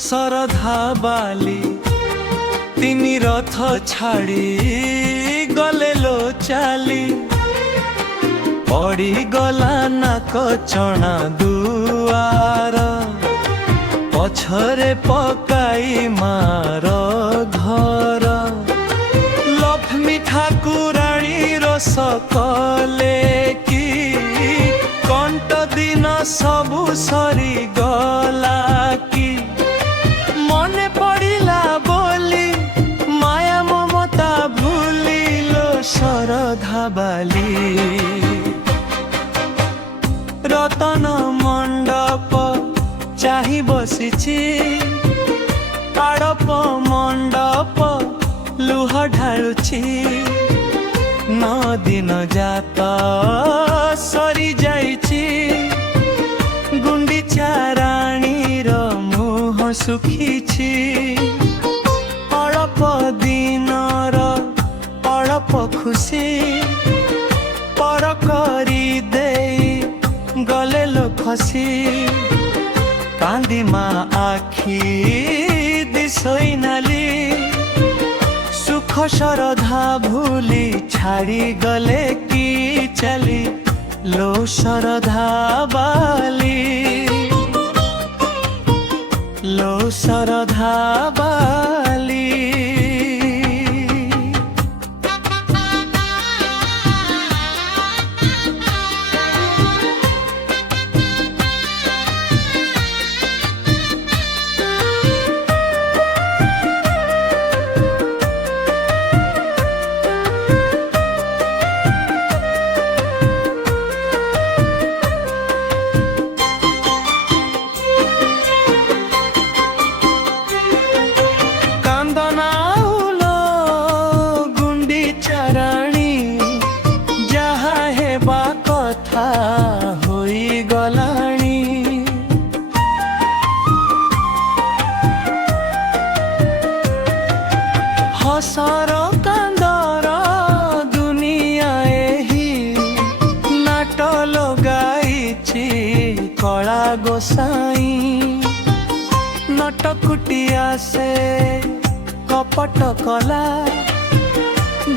सरधा बाली तिनी रथ छाड़ी गले लो चाली पड़ी गला नाक चना दुआर पछरे पकाई मार घर लक्ष्मी ठाकुराणी रस कले कि कंट दिन सबु सरी गला कि मने पड़िला बोली माया ममता भूलिलो सरधा बाली रतन मंडप चाही बसिछि आड़प मंडप लुह ढालुछि 9 दिन जात सरी जाइछि गुंडीचा राणीर मुह सुखिछि अल्प दिनर अल्प खुशी पर करी देई गले लो खसी कांदी मा आखी दिसई नाली सुख सरधा भूली छाड़ी गले की चली लो सरधा बाली लो सरधा बाली हसर कांदर दुनिया एही नाट लगाइछि कला गोसाई नटकुटिया से कपट कला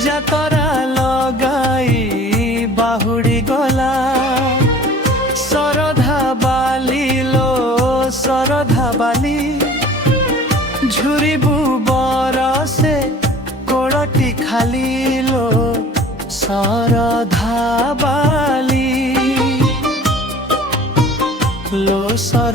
जातरा लगाई बाहुड़ी गला सरधा बाली लो सरधा बाली झुरिबु बरसे कोड़टी खाली लो सरधा बाली लो सर